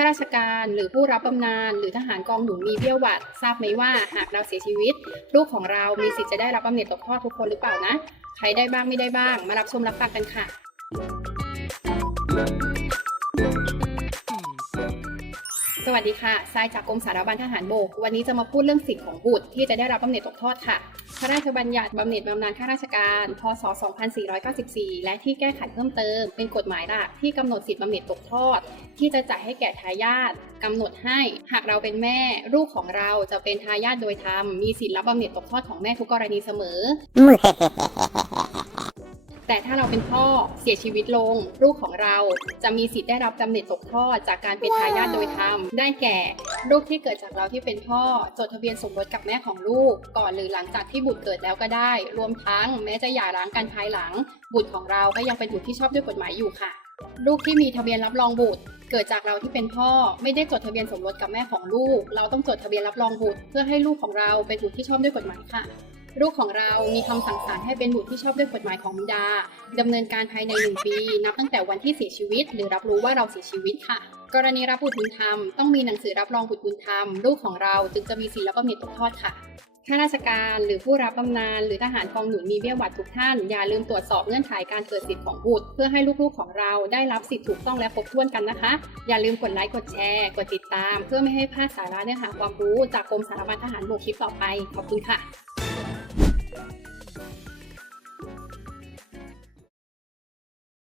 ข้าราชการหรือผู้รับบำนาญหรือทหารกองหนุนมีเบี้ยหวัดทราบไหมว่าหากเราเสียชีวิต ลูกของเรามีสิทธิ์จะได้รับบำเหน็จตกทอดทุกคนหรือเปล่านะ ใครได้บ้างไม่ได้บ้าง มารับชมรับฟังกันค่ะ สวัสดีค่ะ ทรายจากกรมสารบัญทหารโบก วันนี้จะมาพูดเรื่องสิทธิ์ของบุตรที่จะได้รับบำเหน็จตกทอดค่ะ พระราชบัญญัติบำเหน็จบำนาญข้าราชการ พศ 2494 และที่แก้ไขเพิ่มเติม เป็นกฎหมายหลักที่กำหนดสิทธิบำเหน็จตกทอด ที่จะจ่ายให้แก่ทายาทกำหนดให้ หากเราเป็นแม่ ลูกของเราจะเป็นทายาทโดยธรรม มีสิทธิรับบำเหน็จตกทอดของแม่ทุกกรณีเสมอ เราเป็นพ่อเสียชีวิตลง ลูกของเราจะมีสิทธิ์ได้รับบำเหน็จตกทอดจากการเป็นทายาทโดยธรรมได้แก่ลูกที่เกิดจากเราที่เป็นพ่อ จดทะเบียนสมรสกับแม่ของลูก ก่อนหรือหลังจากที่บุตรเกิดแล้วก็ได้ รวมทั้งแม้จะหย่าร้างกันภายหลัง บุตรของเราก็ยังเป็นบุตรที่ชอบด้วยกฎหมายอยู่ค่ะ ลูกที่มีทะเบียนรับรองบุตรเกิดจากเราที่เป็นพ่อไม่ได้จดทะเบียนสมรสกับแม่ของลูก เราต้องจดทะเบียนรับรองบุตร เพื่อให้ลูกของเราเป็นบุตรที่ชอบด้วยกฎหมายค่ะ ลูกของเรามีคำสั่งศาลให้เป็นบุตรที่ชอบด้วยกฎหมายของบิดาดำเนินการภายใน 1 ปี นับตั้งแต่วันที่เสียชีวิต หรือรับรู้ว่าเราเสียชีวิตค่ะ กรณีรับบุตรบุญธรรมต้องมีหนังสือรับรองบุตรบุญธรรม ลูกของเราจึงจะมีสิทธิ์และบำเหน็จตกทอดค่ะข้าราชการหรือผู้รับบำนาญหรือทหารกองหนุนมีเบี้ยหวัดทุกท่าน อย่าลืมตรวจสอบเงื่อนไขการเกิดสิทธิ์ของบุตร เพื่อให้ลูกๆของเราได้รับสิทธิถูกต้องและครบถ้วนกันนะคะ อย่าลืมกดไลค์กดแชร์กดติดตาม เพื่อไม่ให้พลาดสาระเนื้อหาความรู้จากกรมสารบัญทหารบกคลิปต่อไปขอบคุณค่ะ